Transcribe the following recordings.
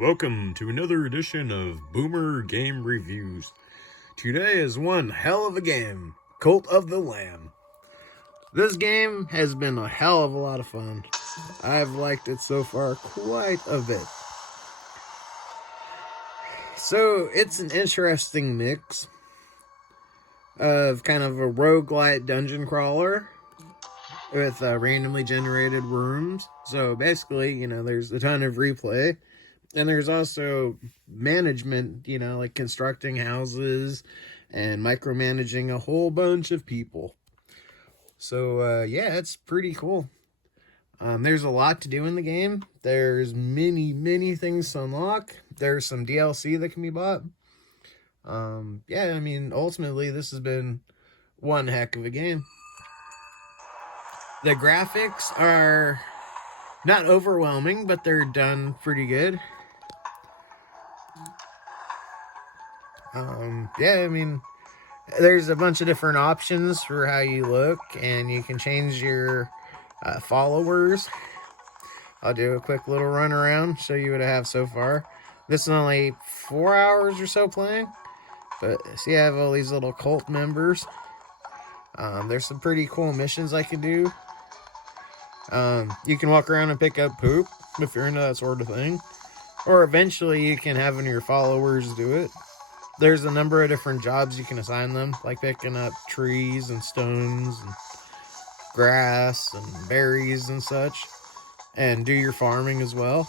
Welcome to another edition of Boomer Game Reviews. Today is one hell of a game, Cult of the Lamb. This game has been a hell of a lot of fun. I've liked it so far quite a bit. So, it's an interesting mix of kind of a roguelite dungeon crawler with randomly generated rooms. So, basically, there's a ton of replay. And there's also management, like constructing houses and micromanaging a whole bunch of people. So, yeah, it's pretty cool. There's a lot to do in the game. There's many things to unlock. There's some DLC that can be bought. Yeah, I mean, ultimately, this has been one heck of a game. The graphics are not overwhelming, but they're done pretty good. Yeah, I mean, there's a bunch of different options for how you look, and you can change your followers. I'll do a quick little run around, show you what I have so far. This is only 4 hours or so playing, but see, I have all these little cult members. There's some pretty cool missions I can do. You can walk around and pick up poop if you're into that sort of thing, or eventually you can have one of your followers do it. There's a number of different jobs you can assign them, like picking up trees and stones and grass and berries and such, and do your farming as well.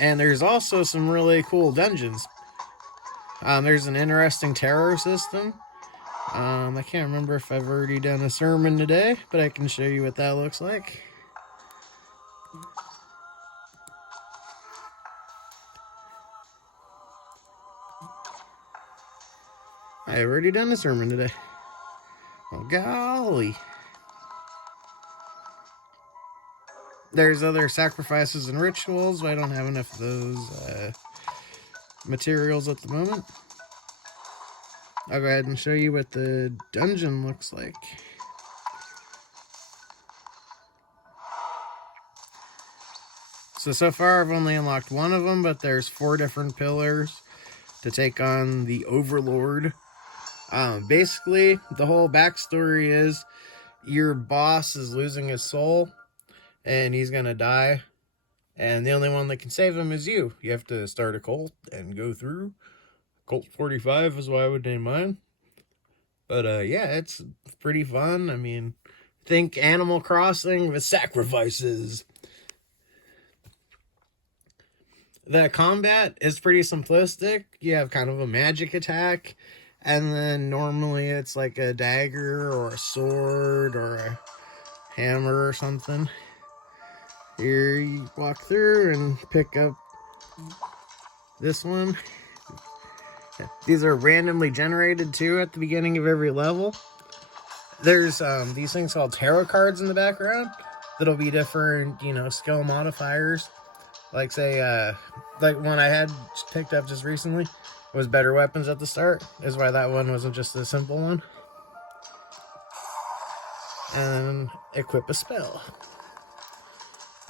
And there's also some really cool dungeons. There's an interesting tarot system. I can't remember if I've already done a sermon today, but I can show you what that looks like. I've already done a sermon today. Oh, golly. There's other sacrifices and rituals, but I don't have enough of those materials at the moment. I'll go ahead and show you what the dungeon looks like. So far I've only unlocked one of them, but there's 4 different pillars to take on the Overlord. Basically, the whole backstory is your boss is losing his soul, and he's gonna die, and the only one that can save him is you. You have to start a cult and go through. Cult 45 is what I would name mine. But yeah, it's pretty fun. I mean, think Animal Crossing with sacrifices. The combat is pretty simplistic. You have kind of a magic attack, and then normally it's like a dagger or a sword or a hammer or something. Here you walk through and pick up this one. These are randomly generated too at the beginning of every level. There's these things called tarot cards in the background that'll be different, skill modifiers. Like say, like one I had picked up just recently was better weapons at the start. Is why that one wasn't just a simple one. And equip a spell.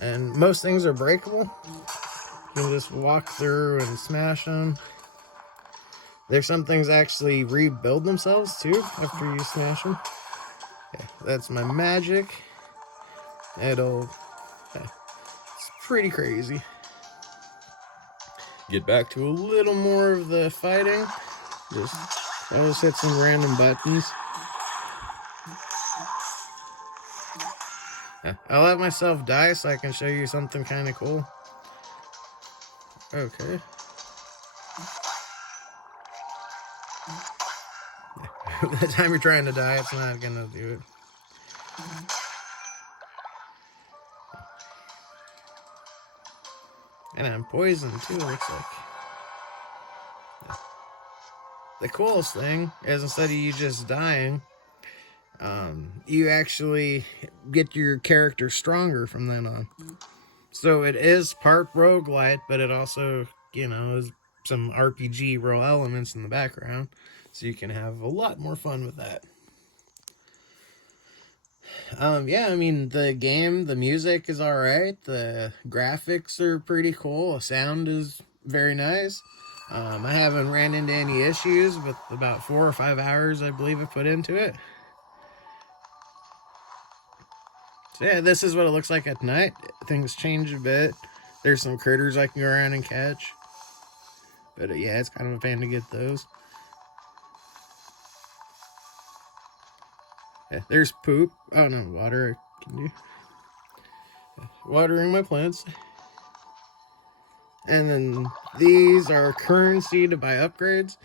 And most things are breakable. You can just walk through and smash them. There's some things actually rebuild themselves too after you smash them. Okay, that's my magic. It's pretty crazy. Get back to a little more of the fighting. I'll just hit some random buttons. I'll let myself die so I can show you something kind of cool. Okay. By the time you're trying to die, it's not gonna do it. And I'm poisoned too, looks like. The coolest thing is instead of you just dying, you actually get your character stronger from then on. So it is part roguelite, but it also, is some RPG role elements in the background. So you can have a lot more fun with that. Yeah, I mean, the game, the music is alright. The graphics are pretty cool. The sound is very nice. I haven't ran into any issues with about 4 or 5 hours, I believe, I put into it. So yeah, this is what it looks like at night. Things change a bit. There's some critters I can go around and catch. But yeah, it's kind of a pain to get those. Yeah, there's poop. Oh no, water I can do. Watering my plants. And then these are currency to buy upgrades.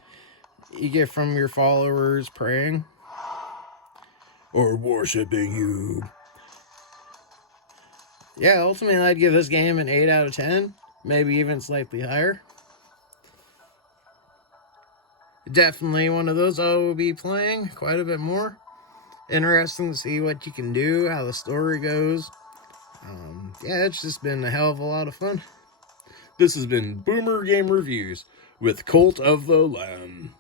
You get from your followers praying. Or worshiping you. Yeah, ultimately I'd give this game an 8 out of 10. Maybe even slightly higher. Definitely one of those I will be playing quite a bit more. Interesting to see what you can do, how the story goes. Yeah, it's just been a hell of a lot of fun. This has been Boomer Game Reviews with Cult of the Lamb.